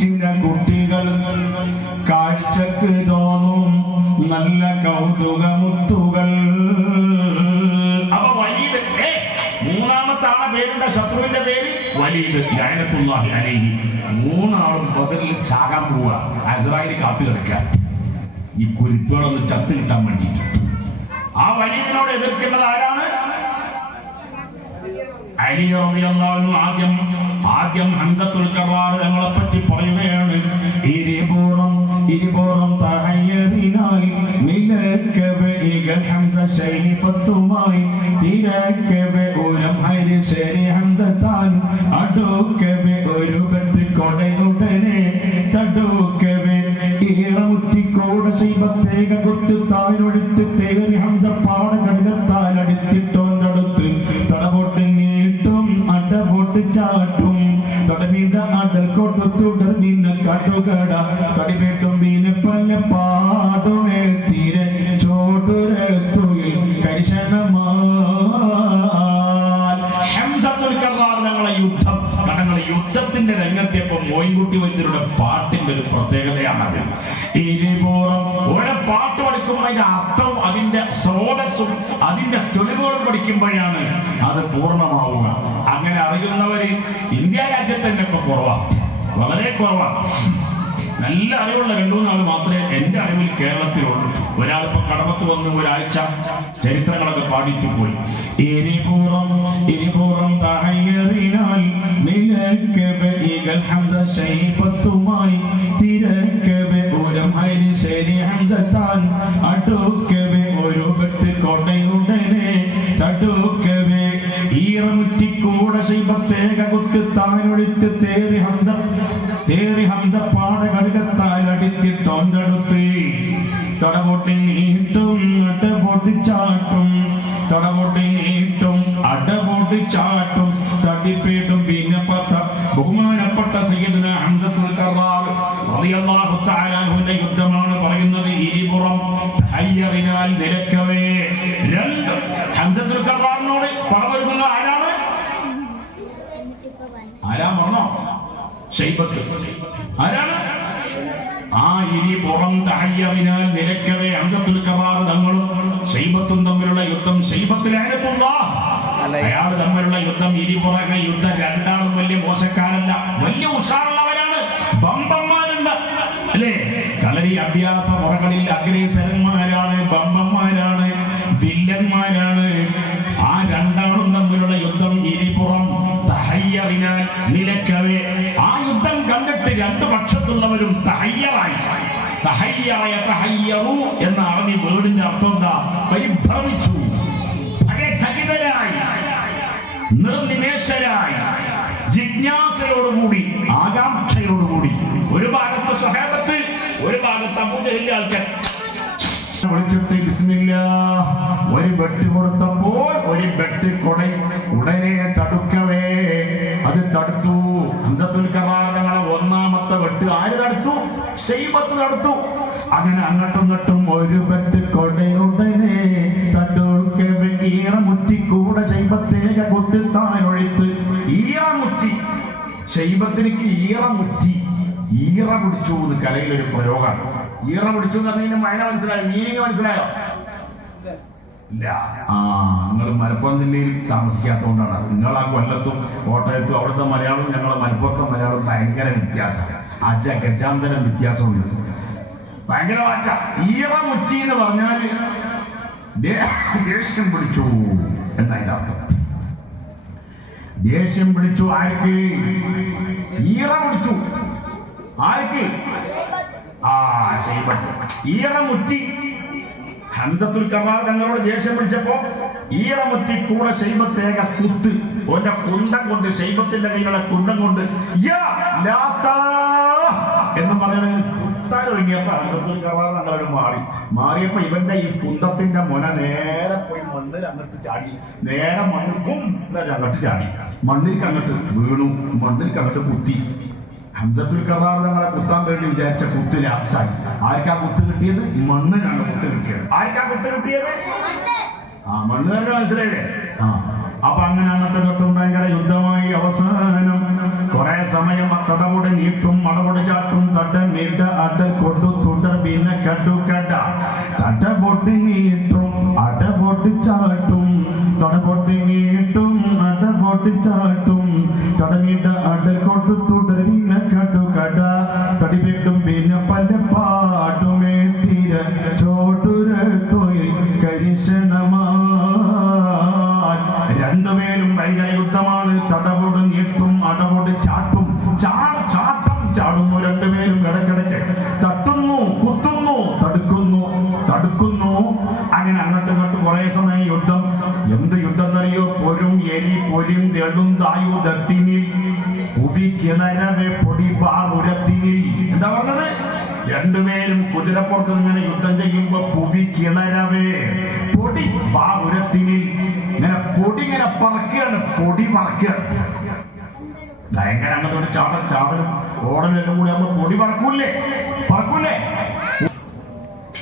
ചില കുട്ടികൾ കാഴ്ചക്ക് തോന്നും നല്ല കൗതുകമുത്തുകൾ. അപ്പൊ വലീദ്, മൂന്നാമത്തെ ആളെ പേരെന്താ? ശത്രുവിന്റെ പേര് വലീദ് ലഅനത്തുല്ലാഹി അലൈഹി. മൂന്നാളും ബദറിൽ ചാകാൻ പോവുക. അസ്രായേൽ കാത്തു കിടക്കുക ഈ കുരിപ്പുകളൊന്ന് ചത്ത് കിട്ടാൻ വേണ്ടിയിട്ട്. ആ വലീദിനോട് എതിർക്കുന്നത് ആരാണ്? അലി റളിയല്ലാഹു അൻഹു. ആദ്യം ഹംസത്തുൽ കറാർ ഞങ്ങളെ പറ്റി പറയുകയാണ്. ഇരുപുറം തഹയ്യറിനാൽ നിലക്കവെ ഇകൾ ഹംസ ശൈബത്തുമായി തിരക്കവെ ഉരം ഹരിശരി ഹംസത്താൻ അടുക്കവെ ഒരു ബെട്ട് കൊടയുടനെ തടുക്കവെ ഈറമുറ്റിക്കോട് ശൈബത്തേക കൊത്ത് താഴൊഴുത്ത് തേറി ഹംസ പാട ഘടകത്താൽ അടിത്തിട്ടോണ്ടടുത്ത് തടവോട്ട് നീട്ടും അടവോട്ട് ചാട്ടും തടമീണ്ട അടൽ കൊട്ടു തുടർ മീന കാട്ടുകട തടിവേട്ടും മീന് പല പാടുമേ തീരെ ചോട്ടുരത്തുയിൽ കരിശനമാൽ. ഹംസത്തുൽ കറാർ ഞങ്ങളെ യുദ്ധത്തിന്റെ രംഗത്തെപ്പോ മോയിൻകുട്ടി വൈദ്യരുടെ പാട്ടിന്റെ ഒരു പ്രത്യേകതയാണത്. ഇരുപുറം ഓരോ പാട്ട് പഠിക്കുമ്പോൾ അതിന്റെ അർത്ഥവും അതിന്റെ സ്രോതസ്സും അതിന്റെ തെളിവുകളും പഠിക്കുമ്പോഴാണ് അത് പൂർണ്ണമാവുക. അങ്ങനെ അറിയുന്നവര് ഇന്ത്യ രാജ്യത്ത് തന്നെ ഇപ്പൊ കുറവാണ്, വളരെ കുറവാണ്. നല്ല അറിവുള്ള 2-3 ആൾ മാത്രമേ എന്റെ അറിവിൽ കേരളത്തിലുള്ളൂ. ഒരാളിപ്പോ കടമത്ത് വന്ന് ഒരാഴ്ച ചരിത്രങ്ങളൊക്കെ പാടിച്ചു പോയി. ഇരുപുറം തഹയ്യറിനാൽ നിലക്കവെ ഇകൾ ഹംസ ശൈബത്തുമായി തിരക്കവെ ഉരം ഹരിശരി ഹംസത്താൻ അടുക്കവെ ഒരു ബെട്ട് കൊടയുടനെ തടുക്കവെ ഈറമുറ്റിക്കൂട ശൈബത്തേക കുത്ത് താനൊഴിത്ത് തേറി ഹംസ പാട ഘടകത്താൽ അടിത്തിട്ടോണ്ടടുത്ത് തടവോട്ടി നീട്ടും അടവോട്ടി ചാട്ടും തടവോട്ടി നീട്ടും അടവോട്ടി ചാട്ടും തടിപ്പേട്ടും പിന്നെ ബഹുമാനപ്പെട്ട സയ്യിദുനാ ഹംസത്തുൽ കറാർ റളിയല്ലാഹു തആല അൻഹുവിന്റെ യുദ്ധമാണ് പറയുന്നത്. ഇരുപുറം തഹയ്യറിനാൽ നിലക്കവേ. രണ്ട് ഹംസത്തുൽ കറാറിനോട് പടവരുന്നത് ആരാണ്? ആരാ പറഞ്ഞോ? ശൈബത്ത്. ആരാണ്? ആ ഇരുപുറം തഹയ്യറിനാൽ നിലക്കവേ ഹംസത്തുൽ കറാർ തങ്ങളും ശൈബത്തും തമ്മിലുള്ള യുദ്ധം. ശൈബത്ത് ലഅനത്തുല്ലാഹ്, അയാൾ തമ്മിലുള്ള യുദ്ധം. ഇരുപുറക യുദ്ധം. രണ്ടാളും വലിയ മോശക്കാരല്ല, വലിയ ഉഷാറുള്ളവരാണ്, ബമ്പന്മാരുണ്ട് അല്ലേ? കളരി അഭ്യാസ മുറകളിൽ അഗ്രേസരന്മാരാണ്, ബമ്പന്മാരാണ്, വില്ലന്മാരാണ്. ആ രണ്ടാളും തമ്മിലുള്ള യുദ്ധം. ഇരുപുറം തഹയ്യറിനാൽ നിലക്കവേ. ആ യുദ്ധം കണ്ടിട്ട് രണ്ടു പക്ഷത്തുള്ളവരും തഹയ്യറായി. തഹയ്യറു എന്ന അറബി വേർഡിന്റെ അർത്ഥം എന്താ? പരിഭ്രമിച്ചു, ഭയചകിതരായി, നിർനിമേഷരായി, ജിജ്ഞാസയോടുകൂടി, ആകാംക്ഷയോടുകൂടി. ഒരു ഭാഗത്ത് സ്വഹാബത്ത്, ഒരു ഭാഗത്ത് അബൂജഹലിന്റെ ആൾക്കാർ. വിളിച്ചിട്ട് ബിസ്മില്ലാഹ് ഒരു വെട്ട് കൊടുത്തപ്പോൾ ഒരു വെട്ട് ഉടനെ തടുക്കവേ അത് തടുത്തു. ഹംസത്തുൽ കറാർ ഞങ്ങളെ ഒന്നാമത്തെ വെട്ട് ആര് തടുത്തു? ശൈബത്ത് തടുത്തു. അങ്ങനെ അങ്ങോട്ടും ഇങ്ങോട്ടും ഒരു വെട്ട് കൊടയുടനെ തടുക്കവേ ഈറമുറ്റി കൂടെ ശൈബത്തേക കുത്തി താനൊഴിത്ത്. ഈറമുറ്റി, ശൈബത്തിലേക്ക് ഈറമുറ്റി, ഈറ പിടിച്ചു എന്ന് കലയിലൊരു പ്രയോഗമാണ്. ഈറ പിടിച്ചു എന്ന് പറഞ്ഞാൽ മഴ മനസ്സിലായോ? മീനിങ് മനസ്സിലായോ? ഇല്ല. നിങ്ങൾ മലപ്പുറം ജില്ലയിൽ താമസിക്കാത്തതുകൊണ്ടാണ്. നിങ്ങൾ ആ കൊല്ലത്തും കോട്ടയത്തും അവിടുത്തെ മലയാളവും ഞങ്ങളെ മലപ്പുറത്തെ മലയാളവും ഭയങ്കര വ്യത്യാസം, ഗജാന്തരം വ്യത്യാസമുണ്ട്. ഭയങ്കര വാച്ച. ഈറ മുറ്റി എന്ന് പറഞ്ഞാൽ ദേഷ്യം പിടിച്ചു എന്നതിന്റെ അർത്ഥം. ദേഷ്യം പിടിച്ചു. ആർക്ക്? ഈറ പിടിച്ചു. ആർക്ക്? ശൈബത്ത്. ഈറമുറ്റി. ഹംസത്തുൽ കറാർ തങ്ങളോട് ദേഷ്യം പിടിച്ചപ്പോ ഈറമുറ്റി കൂടെ ശൈബത്തേക കുത്ത്. ഓന്റെ കുന്തം കൊണ്ട്, ശൈബത്തിന്റെ കൈകളെ കുന്തം കൊണ്ട് എന്ന് പറയുന്നത് കുത്താനൊരുങ്ങിയപ്പോ ഹംസത്തുൽ കറാർ തങ്ങളോട് മാറിയപ്പോ ഇവന്റെ ഈ കുന്തത്തിന്റെ മുന നേരെ പോയി മണ്ണിൽ അങ്ങോട്ട് ചാടി. നേരെ മണ്ണിക്കും അങ്ങോട്ട് ചാടി, മണ്ണിലേക്ക് അങ്ങോട്ട് വീണു, മണ്ണിലേക്ക് അങ്ങോട്ട് കുത്തി. ഹംസത്തുൽ കറാർ തങ്ങളെ കുത്താൻ വേണ്ടി വിചാരിച്ച കുത്ത് ലാപ്സായി. ആർക്കാ കുത്ത് കിട്ടിയത്? മണ്ണിനാണ് കുത്ത് കിട്ടിയത്. ആർക്കാ കുത്ത് കിട്ടിയത്? മണ്ണ് തന്നെ മനസ്സിലായില്ലേ? അപ്പൊ അങ്ങനെ അങ്ങോട്ടും ഇങ്ങോട്ടും ഭയങ്കര യുദ്ധമായി. അവസാനം കുറെ സമയം തടപൊടി നീട്ടും മടപൊടി ചാട്ടും തട്ട നീട്ട അട കൊടു തുടർ പിന്നെ കടു കട തടപൊട്ടി നീട്ടും അടപൊട്ടി ചാട്ടും തടപൊട്ടി നീട്ടും അടപൊട്ടി ചാട്ടും തടനീട്ട അട കൊടു തുടർ പിന്നെ കടു കട തടി വീട്ടും പിന്നെ പല പാടുമേ തീര ചോട്ടുര തൊഴിൽ കരിശനമാ. രണ്ടുപേരും ഭയങ്കര യുദ്ധമാണ്. തടപൊടി നീട്ടും അടപൊടി ചാട്ടും ചാട്ടം ചാടുന്നു. രണ്ടുപേരും ഇടയ്ക്കിടയ്ക്ക് തട്ടുന്നു കുത്തുന്നു തടുക്കുന്നു. അങ്ങനെ അങ്ങോട്ടും ഇങ്ങോട്ടും കുറെ സമയം യുദ്ധം. എന്ത് യുദ്ധം എന്നറിയോ? പൊരും എലി പൊരും തെളും തായുധത്തിനിൽ ഉവിക്കിണരവെ പൊടി ബാറുരത്തിനിൽ. എന്താ പറഞ്ഞത്? രണ്ടുപേരും കുതിരപ്പുറത്ത് ഇങ്ങനെ യുദ്ധം ചെയ്യുമ്പോ പുവി കിണരവേ പൊടി ബാറുരത്തിനിൽ. ഇങ്ങനെ പൊടി ഇങ്ങനെ പറക്കുകയാണ്. പൊടി പറക്കുകയാണ്. ഭയങ്കര അങ്ങോട്ട് ചാടലും ഓടലെല്ലാം കൂടി ആകുമ്പോ പൊടി പറക്കൂലേ?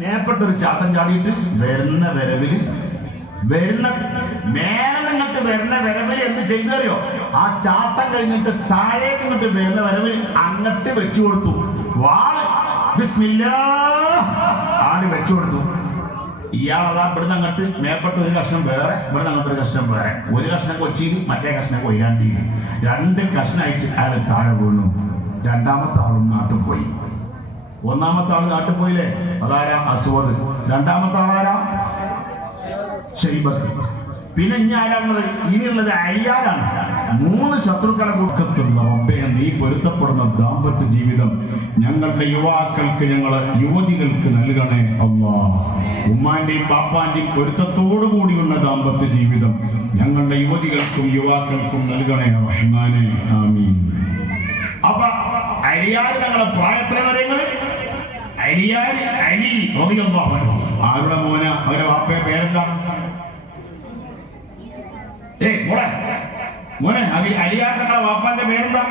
മേപ്പെട്ടൊരു ചാട്ടം ചാടിയിട്ട് വരുന്ന വരവില് എന്ത് ചെയ്തറിയോ? ആ ചാട്ടം കഴിഞ്ഞിട്ട് താഴേക്ക് ഇങ്ങോട്ട് വരുന്ന വരവിൽ അങ്ങട്ട് വെച്ചു കൊടുത്തു. വാള് ബിസ്മില്ലാഹ് ആട് വെച്ചു കൊടുത്തു. ഇയാളതാ ഇവിടുന്ന് അങ്ങോട്ട് മേപ്പെട്ട ഒരു കഷ്ണം വേറെ, ഇവിടുന്ന് അങ്ങോട്ട് ഒരു കഷ്ണം വേറെ. ഒരു കഷ്ണം കൊച്ചിയിൽ, മറ്റേ കഷ്ണം കൊയിലാണ്ടിയിൽ. 2 കഷ്ണമായിട്ട് അയാൾ താഴെ വീണു. രണ്ടാമത്തെ ആളും നാട്ടിൽ പോയി. ഒന്നാമത്തെ ആള് നാട്ടിൽ പോയില്ലേ? അതാരാ? അസ്വദ്. രണ്ടാമത്തെ ആളാരാ? ശൈബത്ത്. പിന്നെ ഇനി ആരാണുള്ളത്? ഇനിയുള്ളത് അലിയാരാണ്. 3 ശത്രുക്കളെ കൂട്ടത്തുള്ള റബ്ബേ, നീ പൊരുത്തപ്പെടുന്ന ദാമ്പത്യ ജീവിതം ഞങ്ങളുടെ യുവാക്കൾക്ക്, ഞങ്ങളെ യുവതികൾക്ക് നൽകണേ അല്ലാഹ്. ഉമ്മാന്റെയും ബാപ്പാന്റെയും പൊരുത്തത്തോടു കൂടിയുള്ള ദാമ്പത്യ ജീവിതം ഞങ്ങളുടെ യുവതികൾക്കും യുവാക്കൾക്കും നൽകണേ റഹ്മാനെ, ആമീൻ. അപ്പൊ അലിയാര് ഞങ്ങളെ പ്രായത്ര കാര്യങ്ങൾ. അലിയാര് അലി റളിയല്ലാഹു അൻഹു. ആരുടെ മോന? അവരെ വാപ്പയെ പേരെന്താ? മോനെ അലിയാർ ഞങ്ങളെ വാപ്പാന്റെ പേരെന്താ?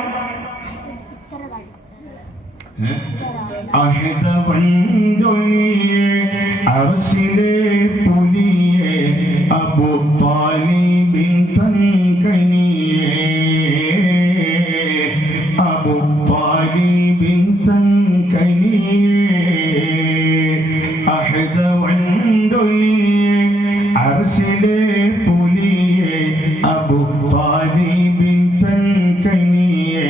അർശിലെ പുലിയെ അബൂ താലിബിൻ തൻകനിയെ അബൂ താലിബിൻ തൻകനിയെ അഹദ വൻദുലിയെ അർശിലെ പുലിയെ അബൂ താലിബിൻ തൻകനിയെ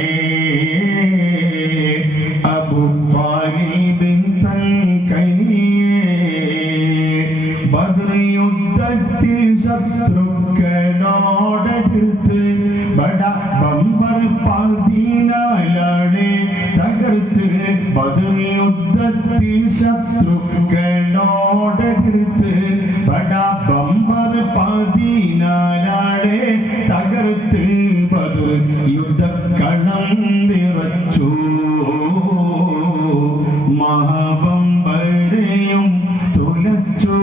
അബൂ താലിബിൻ തൻകനിയെ ബദർ യുദ്ധത്തിൽ ശത്രുക്കളോടെതിർത്ത് ബട ബമ്പർ പാതിനാലാളെ തകർത്ത്. ബദർ യുദ്ധത്തിൽ ശത്രുക്കളോടെതിർത്ത് ബട ബമ്പർ പാതിനാലാളെ തകർത്ത്. ബദർ യുദ്ധക്കളം നിറച്ചു. മഹാവമ്പരെയും തുലച്ചു.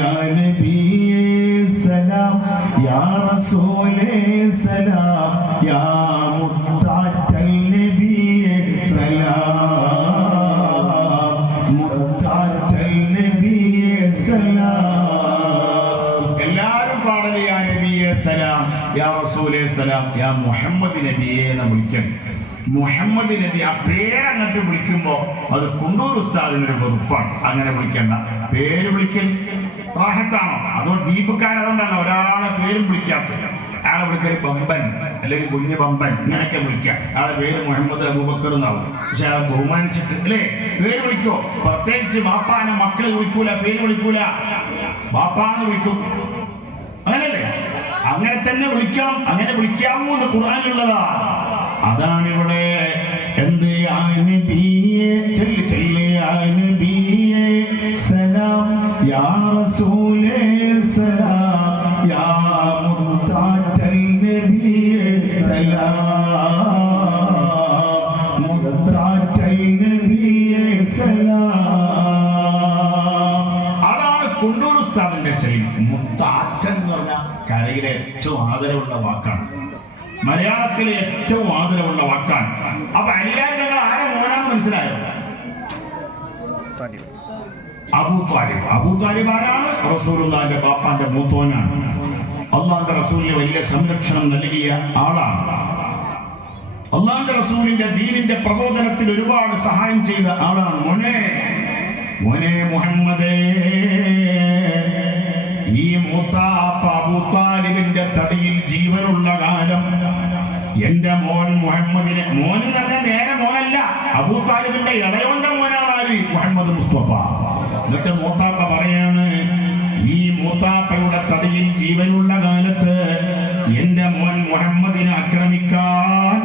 യാ നബിയേ സലാം, യാ റസൂലേ സലാം, യാ മുത്താറ്റൽ നബിയേ സലാം, മുത്താറ്റൽ നബിയേ സലാം. എല്ലാവരും പാടല് യാ നബിയേ സലാം, യാ റസൂലേ സലാം, യാ മുഹമ്മദ് നബിയെ എന്ന് വിളിക്കണം. മുഹമ്മദ് നബി ആ പേരങ്ങോട്ട് വിളിക്കുമ്പോ അത് കുണ്ടൂർ ഉസ്താദിനൊരു വെറുപ്പാണ്. അങ്ങനെ വിളിക്കണ്ട. പേര് വിളിക്കൽ റാഹത്താണോ? അതുകൊണ്ട് ദീപക്കാരതുകൊണ്ടാണ് ഒരാളെ പേരും വിളിക്കാത്തത്. അയാളെ വിളിക്കൽ ബമ്പൻ അല്ലെങ്കിൽ കുഞ്ഞ് ബമ്പൻ ഇങ്ങനെയൊക്കെ വിളിക്കാം. അയാളെ പേര് മുഹമ്മദ് അബൂബക്കർ എന്നാവും. പക്ഷെ അയാളെ ബഹുമാനിച്ചിട്ട് അല്ലേ പേര് വിളിക്കോ? പ്രത്യേകിച്ച് ബാപ്പാനെ മക്കളെ വിളിക്കൂല, പേര് വിളിക്കൂല, ബാപ്പാന്ന് വിളിക്കും. അങ്ങനല്ലേ? അങ്ങനെ തന്നെ വിളിക്കണം. അങ്ങനെ വിളിക്കാമോ എന്ന് ഖുർആനിലുള്ളതാണ്. അതാണ് ഇവിടെ എന്ത് നബിയേ ചൊല്ല് യാ നബിയേ സലാം, യാ റസൂലേ സലാം, യാ മുത്താറ്റൽ നബിയേ സലാം, മുത്താറ്റൽ നബിയേ സലാം. അതാണ് കുണ്ടൂർ ഉസ്താദിന്റെ ശൈലി. മുത്താറ്റൻ എന്ന് പറഞ്ഞാൽ കരയിലെ ഏറ്റവും ആദരവുള്ള വാക്കാണ്. മലയാളത്തിലെ ഏറ്റവും ആദരവുള്ള വാക്കാണ്. അപ്പൊ അലിയാർ ഞങ്ങൾ ആരെ മോനാണ് മനസ്സിലായത്? അബൂ താലിബ്. അബൂ താലിബ് ആരാണ്? റസൂലുള്ളാഹിന്റെ ബാപ്പാന്റെ മൂത്തോനാണ്. അള്ളാഹുവിന്റെ റസൂലിന് വലിയ സംരക്ഷണം നൽകിയ ആളാണ്. അള്ളാഹുവിന്റെ റസൂലിന്റെ ദീനിന്റെ പ്രബോധനത്തിൽ ഒരുപാട് സഹായം ചെയ്ത ആളാണ്. മോനെ മുഹമ്മദേ, ഈ മൂത്താപ്പ അബൂ താലിബിന്റെ തടിയിൽ ജീവനുള്ള കാലം എന്റെ മോൻ മുഹമ്മദിനെ, മോന് തന്നെ നേരെ മോനല്ല, അബൂ താലിബിന്റെ ഇളയോന്റെ മോനാണ് ആര്? മുഹമ്മദ് മുസ്തഫ. എന്നിട്ട് മൂത്താപ്പ പറയാണ്, ഈ മൂത്താപ്പയുടെ തടിയിൽ ജീവനുള്ള കാലത്ത് എന്റെ മോൻ മുഹമ്മദിനെ ആക്രമിക്കാൻ,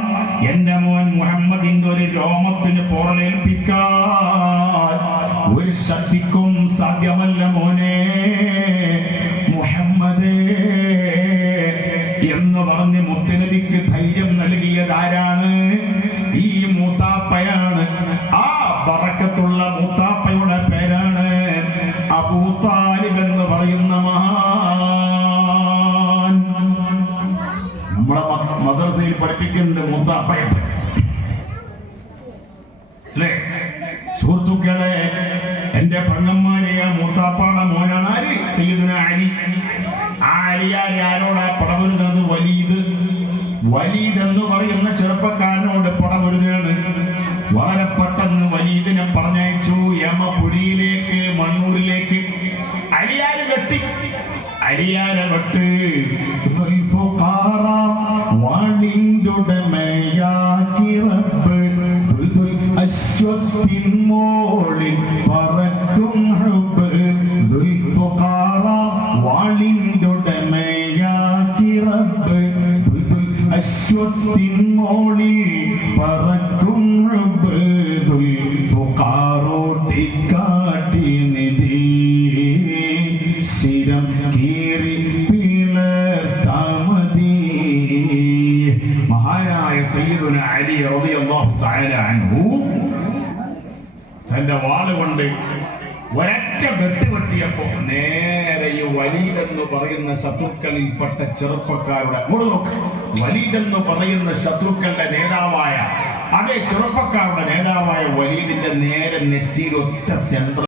എന്റെ മോൻ മുഹമ്മദിന്റെ ഒരു രോമത്തിന് പോറലേൽപ്പിക്കാൻ ഒരു ശക്തിക്കും സാധ്യമല്ല മോനെ മുഹമ്മദേ എന്ന് പറഞ്ഞ് മുത്തനബിക്ക് ധൈര്യം നൽകിയതാരാണ്? ഈ മൂത്താപ്പയാണ്. ആ ബറക്കത്തുള്ള മൂത്താപ്പയുടെ പേരാണ് അബൂ താലിബ് എന്ന് പറയുന്ന മഹാൻ. നമ്മളെ മദ്രസയിൽ പഠിപ്പിക്കുന്നുണ്ട് മൂത്താപ്പയെ പറ്റി അല്ലേ സുഹൃത്തുക്കളെ? എന്റെ പെങ്ങന്മാരെ മൂത്താപ്പാടെ മോനാണ് ആര്? സയ്യിദുന അലി. ആ അലിയാരെ ആരോടാ പടപൊരുന്നത്? വലീദ് എന്ന് പറയുന്ന ചെറുപ്പക്കാരനോട് പടപൊരുതാണ്. വളരെ പെട്ടെന്ന് വലീദിനെ പറഞ്ഞയച്ചു യമപുരിയിലേക്ക്, മണ്ണൂരിലേക്ക്. അലിയാര് വെട്ടി, അലിയാരെ വെട്ട് വാളിന്റുടമയാക്കി റബ്ബ് അശ്വത്തിൻ മോളിൽ പറക്കും ഹുബ്ബ് ദുൽഫുഖാറ വാളിന്റുടമയാക്കി റബ്ബ് അശ്വത്തിൻ മോളിൽ പറക്കും ഹുബ്ബ് ദുൽഫുഖാറോട്ടിക്കാട്ടി നിധി ശിരം കീറി പിളർത്താമതി. മഹാനായ സയ്യിദുന അലി റളിയല്ലാഹു തആല അൻഹു തന്റെ വാളുകൊണ്ട് ഒരൊറ്റ വെട്ടിയപ്പോ നേരെ ഈ വലീദ് എന്ന് പറയുന്ന ശത്രുക്കളിൽപ്പെട്ട ചെറുപ്പക്കാരുടെ വലീദ് എന്ന് പറയുന്ന ശത്രുക്കളുടെ നേതാവായ അതേ ചെറുപ്പക്കാരുടെ നേതാവായ വലീദിന്റെ നേരെ നെറ്റിയിൽ ഒറ്റ സെന്റർ